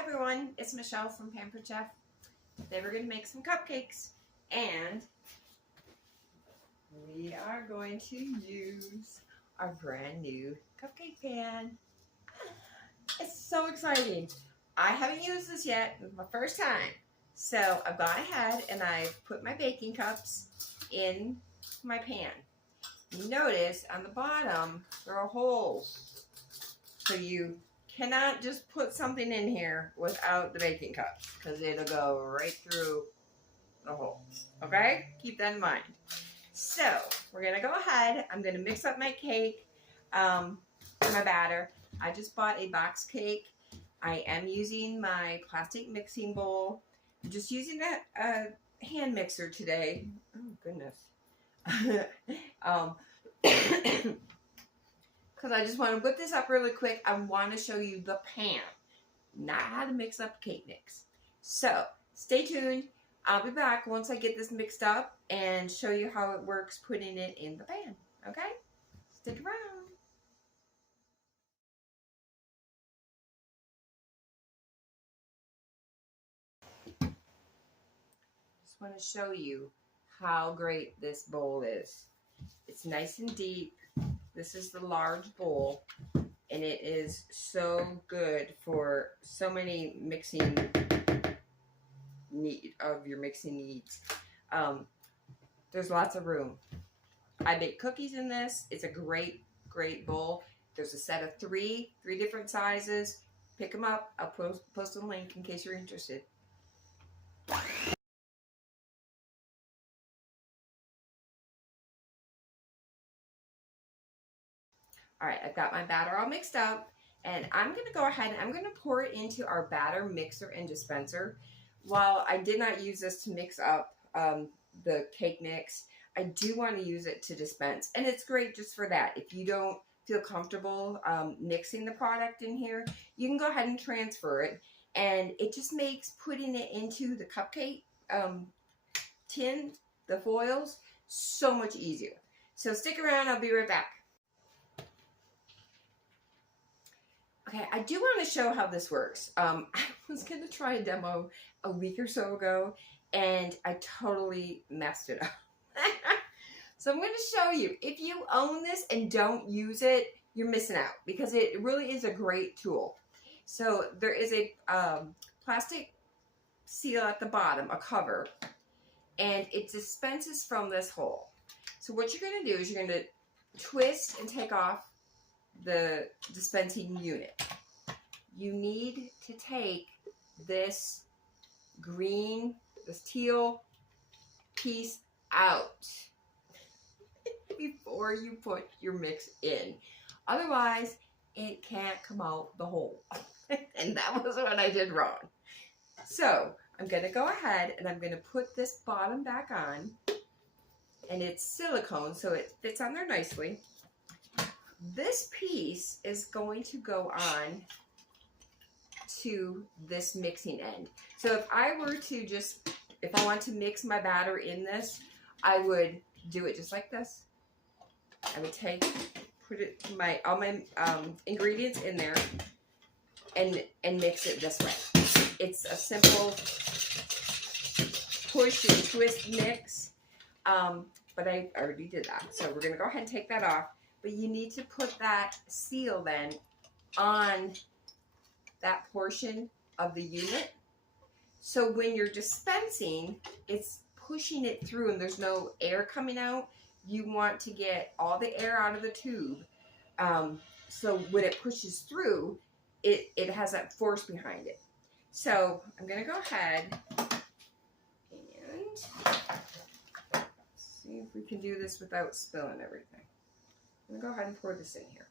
Hi everyone, it's Michelle from Pampered. Today we're going to make some cupcakes, and we are going to use our brand new cupcake pan. It's so exciting. I haven't used this yet. It's my first time. So I've gone ahead and I've put my baking cups in my pan. You notice on the bottom there are holes. So you cannot just put something in here without the baking cups, because it'll go right through the hole. Okay? Keep that in mind. So we're going to go ahead. I'm going to mix up my cake, my batter. I just bought a box cake. I am using my plastic mixing bowl. I'm just using a hand mixer today. Oh, goodness. Because I just want to whip this up really quick. I want to show you the pan, not how to mix up cake mix. So stay tuned. I'll be back once I get this mixed up and show you how it works putting it in the pan. Okay? Stick around. Just want to show you how great this bowl is. It's nice and deep. This is the large bowl, and it is so good for so many mixing needs. There's lots of room. I bake cookies in this. It's a great bowl. There's a set of three different sizes. Pick them up. I'll post a link in case you're interested. All right, I've got my batter all mixed up, and I'm going to go ahead and I'm going to pour it into our batter mixer and dispenser. While I did not use this to mix up the cake mix, I do want to use it to dispense, and it's great just for that. If you don't feel comfortable mixing the product in here, you can go ahead and transfer it, and it just makes putting it into the cupcake tin, the foils, so much easier. So stick around, I'll be right back. Okay, I do want to show how this works. I was going to try a demo a week or so ago, and I totally messed it up. So I'm going to show you. If you own this and don't use it, you're missing out, because it really is a great tool. So there is a plastic seal at the bottom, a cover, and it dispenses from this hole. So what you're going to do is you're going to twist and take off the dispensing unit. You need to take this teal piece out before you put your mix in. Otherwise, it can't come out the hole. And that was what I did wrong. So I'm going to go ahead and I'm going to put this bottom back on. And it's silicone, so it fits on there nicely. This piece is going to go on to this mixing end. So if I were to if I want to mix my batter in this, I would do it just like this. I would put all my ingredients in there and mix it this way. It's a simple push and twist mix, but I already did that. So we're going to go ahead and take that off. But you need to put that seal then on that portion of the unit. So when you're dispensing, it's pushing it through and there's no air coming out. You want to get all the air out of the tube. So when it pushes through, it has that force behind it. So I'm going to go ahead and see if we can do this without spilling everything. I'm going to go ahead and pour this in here.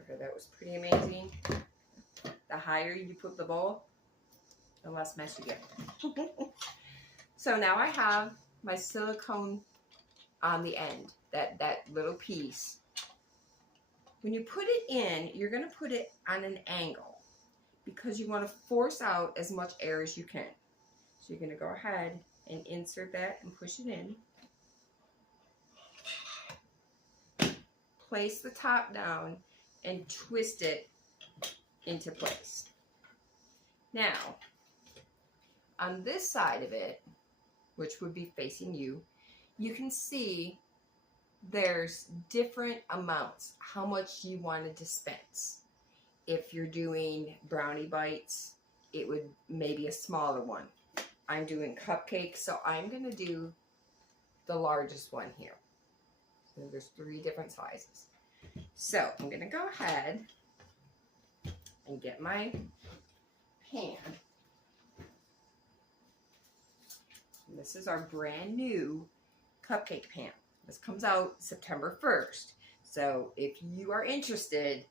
Okay, that was pretty amazing. The higher you put the bowl, the less mess you get. So now I have my silicone on the end, that little piece. When you put it in, you're going to put it on an angle because you want to force out as much air as you can. So you're going to go ahead and insert that and push it in. Place the top down and twist it into place. Now, on this side of it, which would be facing you, you can see there's different amounts, how much you want to dispense. If you're doing brownie bites, it would maybe a smaller one. I'm doing cupcakes, so I'm going to do the largest one here. So there's 3 different sizes. So I'm going to go ahead and get my pan. And this is our brand new cupcake pan. This comes out September 1st. So if you are interested,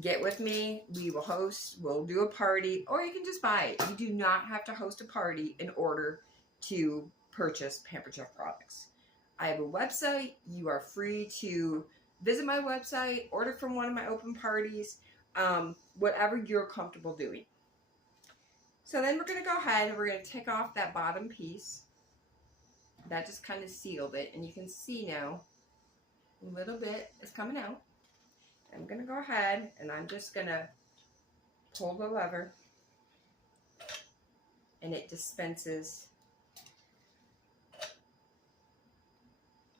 get with me. We will host, we'll do a party, or you can just buy it. You do not have to host a party in order to purchase Pampered Chef products. I have a website. You are free to visit my website, order from one of my open parties, whatever you're comfortable doing. So then we're going to go ahead and we're going to take off that bottom piece. That just kind of sealed it, and you can see now a little bit is coming out. I'm going to go ahead and I'm just going to pull the lever, and it dispenses.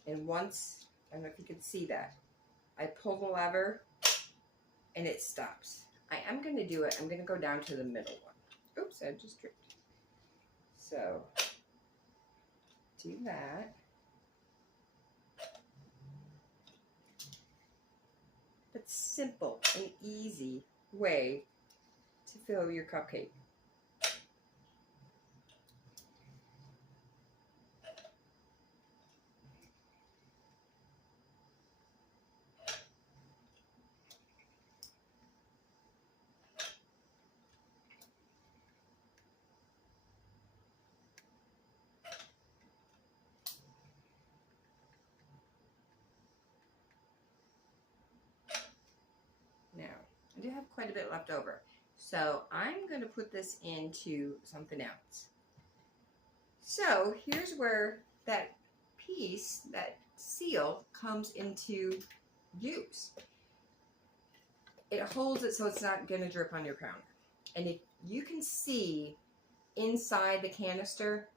And once, I don't know if you can see that, I pull the lever and it stops. I am going to do it. I'm going to go down to the middle one. Oops, I just tripped. So do that. But simple and easy way to fill your cupcake. Now, I do have quite a bit left over, so I'm going to put this into something else. So here's where that piece, that seal, comes into use. It holds it so it's not going to drip on your counter. And if you can see inside the canister,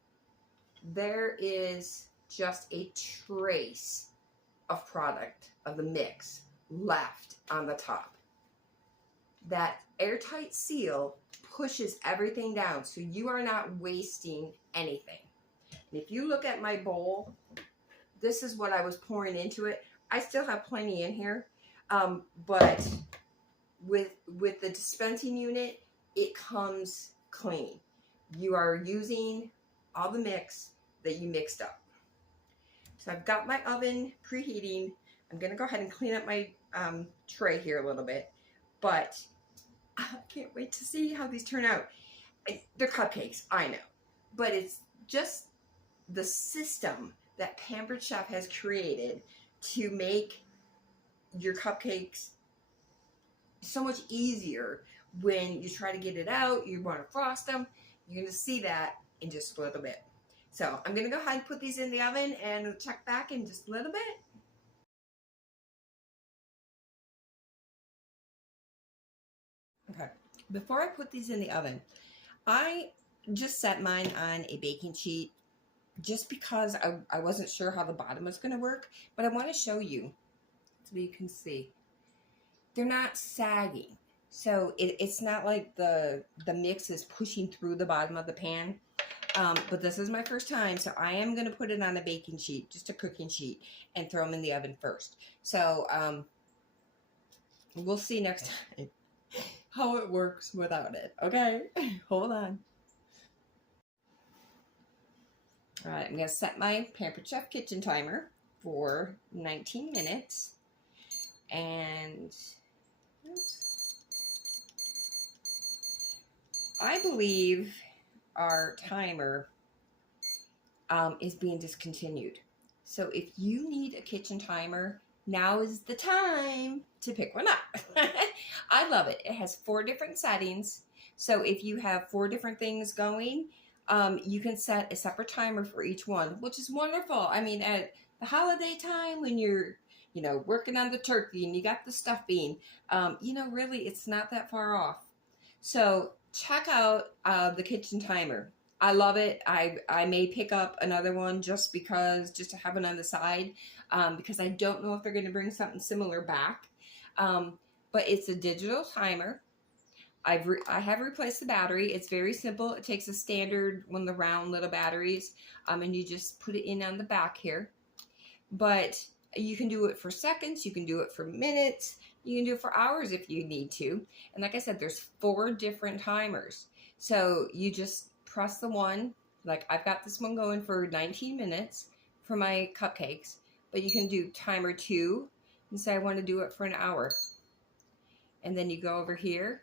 there is just a trace of product, of the mix, left on the top. That airtight seal pushes everything down, so you are not wasting anything. And if you look at my bowl, this is what I was pouring into it. I still have plenty in here, but with the dispensing unit, it comes clean. You are using all the mix that you mixed up. So I've got my oven preheating. I'm going to go ahead and clean up my tray here a little bit, but I can't wait to see how these turn out. They're cupcakes, I know, but it's just the system that Pampered Chef has created to make your cupcakes so much easier. When you try to get it out, you want to frost them, you're going to see that in just a little bit. So I'm going to go ahead and put these in the oven and check back in just a little bit. Okay, before I put these in the oven, I just set mine on a baking sheet just because I wasn't sure how the bottom was going to work, but I want to show you so you can see. They're not sagging, so it's not like the mix is pushing through the bottom of the pan, but this is my first time, so I am going to put it on a baking sheet, just a cooking sheet, and throw them in the oven first. So we'll see next time how it works without it. Okay, hold on. All right, I'm going to set my Pampered Chef kitchen timer for 19 minutes. And oops, I believe our timer is being discontinued. So if you need a kitchen timer now is the time to pick one up. I love it. It has 4 different settings. So if you have 4 different things going, you can set a separate timer for each one, which is wonderful. I mean, at the holiday time when you're, working on the turkey and you got the stuffing, really it's not that far off. So check out the kitchen timer. I love it. I may pick up another one just to have it on the side, because I don't know if they're going to bring something similar back. But it's a digital timer. I have replaced the battery. It's very simple. It takes a standard one of the round little batteries, and you just put it in on the back here. But you can do it for seconds. You can do it for minutes. You can do it for hours if you need to. And like I said, there's 4 different timers. So you just press the one. Like I've got this one going for 19 minutes for my cupcakes. But you can do timer 2 and say I want to do it for an hour. And then you go over here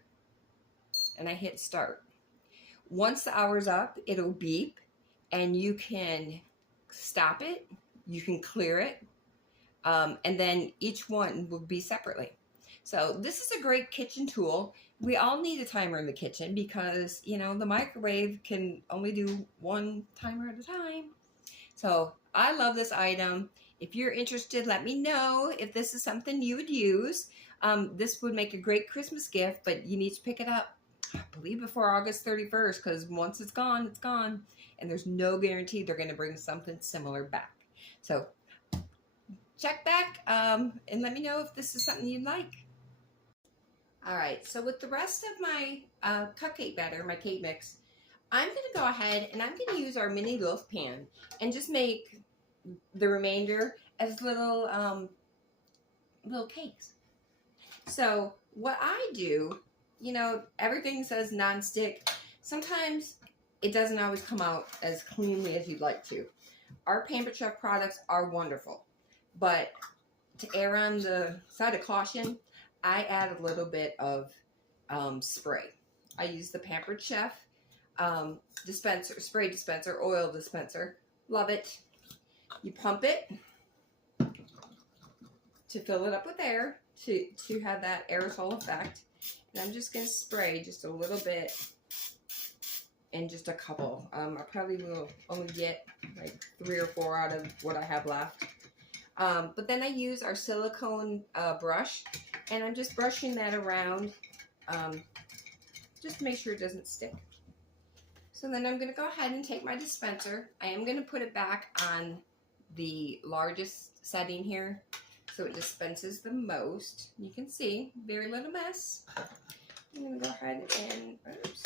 and I hit start. Once the hour's up, it'll beep and you can stop it. You can clear it. And then each one will be separately. So this is a great kitchen tool. We all need a timer in the kitchen because, the microwave can only do one timer at a time. So I love this item. If you're interested, let me know if this is something you would use. This would make a great Christmas gift, but you need to pick it up, I believe, before August 31st, because once it's gone, it's gone. And there's no guarantee they're going to bring something similar back. So check back and let me know if this is something you'd like. All right, so with the rest of my cupcake batter, my cake mix, I'm going to go ahead and I'm going to use our mini loaf pan and just make the remainder as little cakes. So what I do, everything says non-stick. Sometimes it doesn't always come out as cleanly as you'd like to. Our Pampered Chef products are wonderful, but to err on the side of caution, I add a little bit of spray. I use the Pampered Chef spray dispenser, oil dispenser. Love it. You pump it to fill it up with air to have that aerosol effect. And I'm just going to spray just a little bit and just a couple. I probably will only get like 3 or 4 out of what I have left. But then I use our silicone brush, and I'm just brushing that around just to make sure it doesn't stick. So then I'm going to go ahead and take my dispenser. I am going to put it back on the largest setting here so it dispenses the most. You can see, very little mess. I'm going to go ahead and, oops.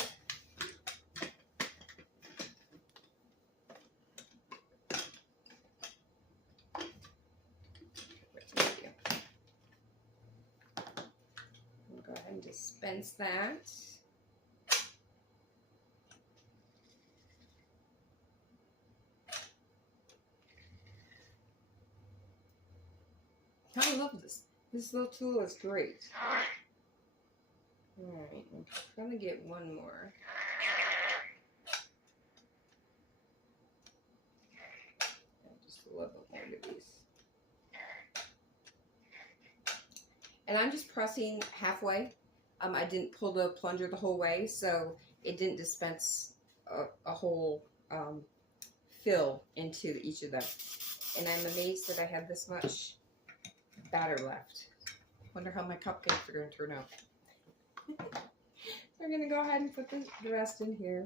Go ahead and dispense that. I love this. This little tool is great. Alright, I'm going to get one more. Just a little bit more of these. And I'm just pressing halfway. I didn't pull the plunger the whole way, so it didn't dispense a whole fill into each of them. And I'm amazed that I have this much batter left. Wonder how my cupcakes are going to turn out. So I'm going to go ahead and put the rest in here.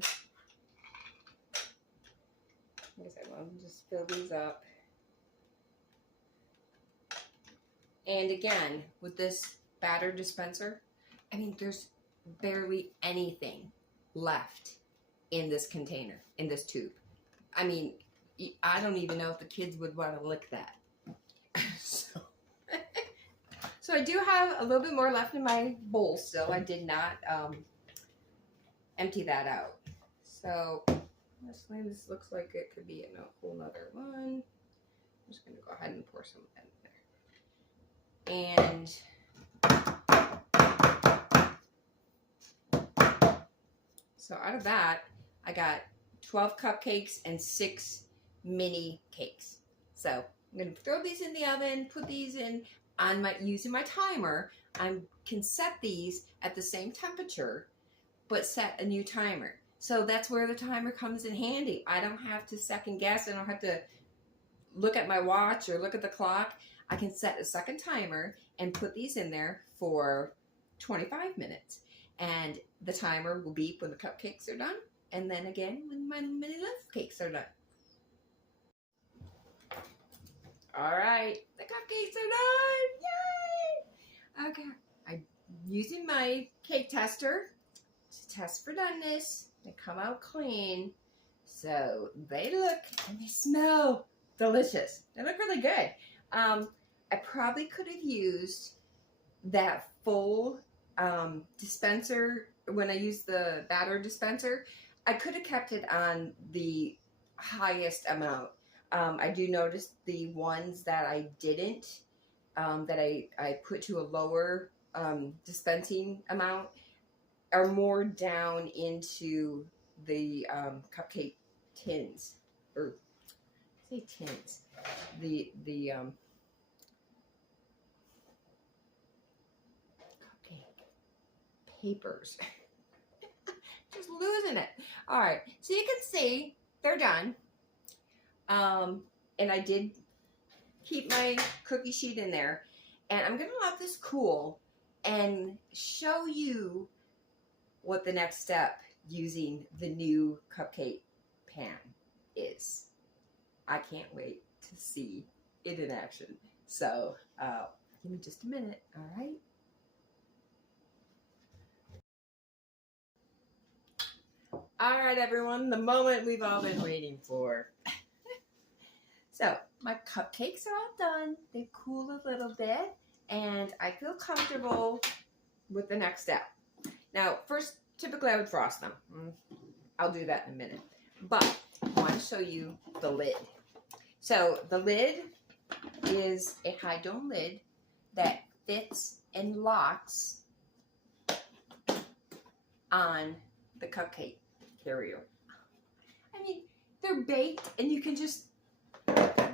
Like I said, well, just fill these up. And again, with this batter dispenser, I mean, there's barely anything left in this container, in this tube. I mean, I don't even know if the kids would want to lick that. So I do have a little bit more left in my bowl still. I did not empty that out. So honestly, this looks like it could be a whole nother one. I'm just going to go ahead and pour some in there. And so out of that, I got 12 cupcakes and 6 mini cakes. So going to throw these in the oven, put these in on using my timer. I can set these at the same temperature, but set a new timer. So that's where the timer comes in handy. I don't have to second guess. I don't have to look at my watch or look at the clock. I can set a second timer and put these in there for 25 minutes. And the timer will beep when the cupcakes are done, and then again when my mini loaf cakes are done. All right, the cupcakes are done! Yay! Okay, I'm using my cake tester to test for doneness. They come out clean. So they look and they smell delicious. They look really good. I probably could have used that full dispenser. When I used the batter dispenser, I could have kept it on the highest amount. I do notice the ones that I didn't, that I put to a lower dispensing amount, are more down into the cupcake tins, or say tins, the cupcake papers. Just losing it. All right, so you can see they're done. And I did keep my cookie sheet in there, and I'm gonna let this cool and show you what the next step using the new cupcake pan is. I can't wait to see it in action. So give me just a minute. All right. All right, everyone, the moment we've all been waiting for. So my cupcakes are all done. They cool a little bit, and I feel comfortable with the next step. Now, first, typically I would frost them. I'll do that in a minute. But I want to show you the lid. So the lid is a high dome lid that fits and locks on the cupcake carrier. I mean, they're baked, and you can just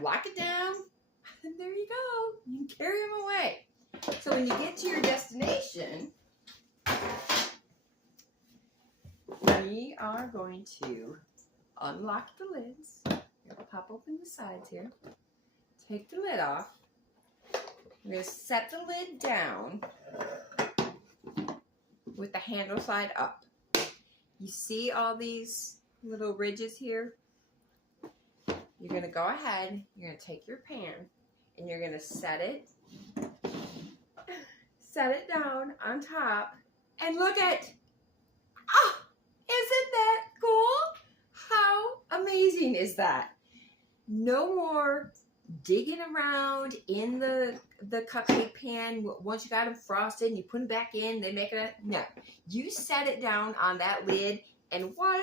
lock it down, and there you go. You can carry them away. So when you get to your destination, we are going to unlock the lids. It'll pop open the sides here. Take the lid off. I'm going to set the lid down with the handle side up. You see all these little ridges here? You're going to go ahead, you're going to take your pan, and you're going to set it down on top, and look at, isn't that cool? How amazing is that? No more digging around in the cupcake pan. Once you got them frosted and you put them back in, they make it, no. You set it down on that lid, and voila,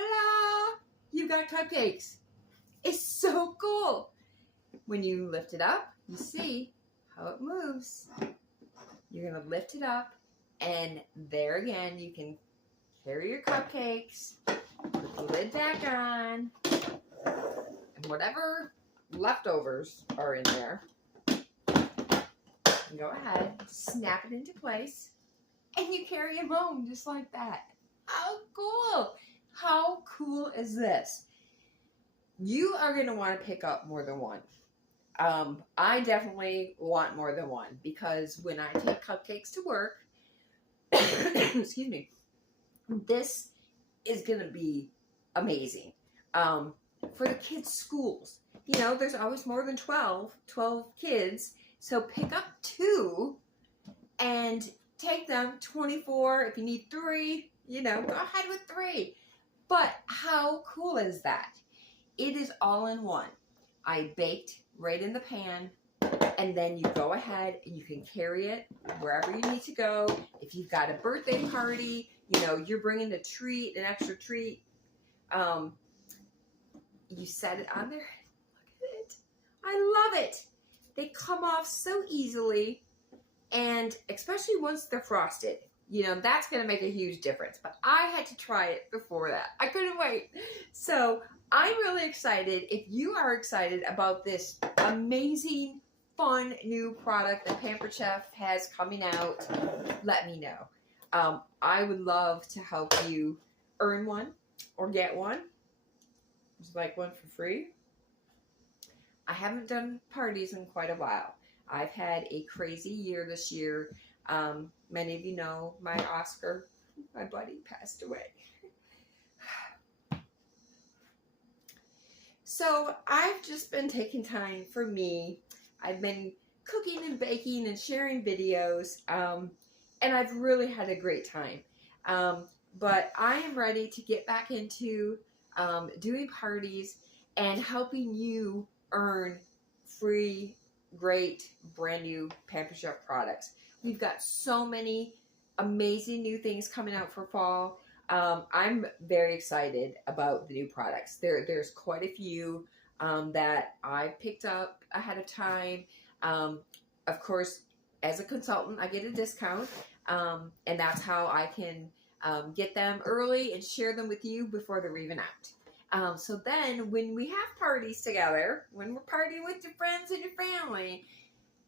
you got cupcakes. It's so cool. When you lift it up, you see how it moves. You're going to lift it up, and there again, you can carry your cupcakes, put the lid back on, and whatever leftovers are in there, go ahead, snap it into place, and you carry them home just like that. How cool! How cool is this? You are going to want to pick up more than one. I definitely want more than one, because when I take cupcakes to work, excuse me, this is going to be amazing. For the kids' schools, you know, there's always more than 12 kids, so pick up 2 and take them 24. If you need 3, you know, go ahead with 3. But how cool is that? It is all in one. I baked right in the pan, and then you go ahead and you can carry it wherever you need to go. If you've got a birthday party, you know, you're bringing a treat, an extra treat, you set it on there. Look at it. I love it. They come off so easily, and especially once they're frosted. You know, that's going to make a huge difference. But I had to try it before that. I couldn't wait. So I'm really excited. If you are excited about this amazing, fun new product that Pampered Chef has coming out, let me know. I would love to help you earn one or get one. Would you like one for free? I haven't done parties in quite a while. I've had a crazy year this year. Many of you know my Oscar, my buddy, passed away. So I've just been taking time for me. I've been cooking and baking and sharing videos, and I've really had a great time. But I am ready to get back into doing parties and helping you earn free, great, brand new Pampered Chef products. We've got so many amazing new things coming out for fall. I'm very excited about the new products. There's quite a few that I picked up ahead of time. Of course, as a consultant, I get a discount, and that's how I can get them early and share them with you before they're even out. So then when we have parties together, when we're partying with your friends and your family,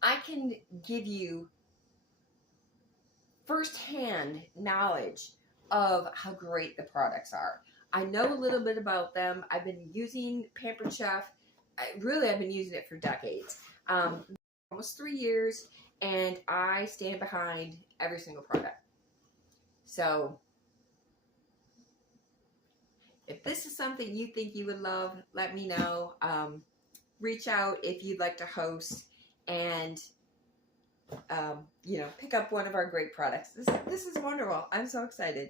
I can give you firsthand knowledge of how great the products are. I know a little bit about them. I've been using Pampered Chef. I've been using it for decades. Almost 3 years, and I stand behind every single product. So if this is something you think you would love, let me know. Reach out if you'd like to host and pick up one of our great products. This is wonderful. I'm so excited.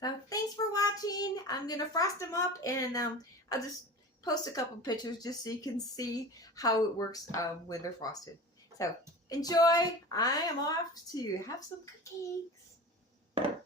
So thanks for watching. I'm going to frost them up, and I'll just post a couple pictures just so you can see how it works when they're frosted. So enjoy. I am off to have some cupcakes.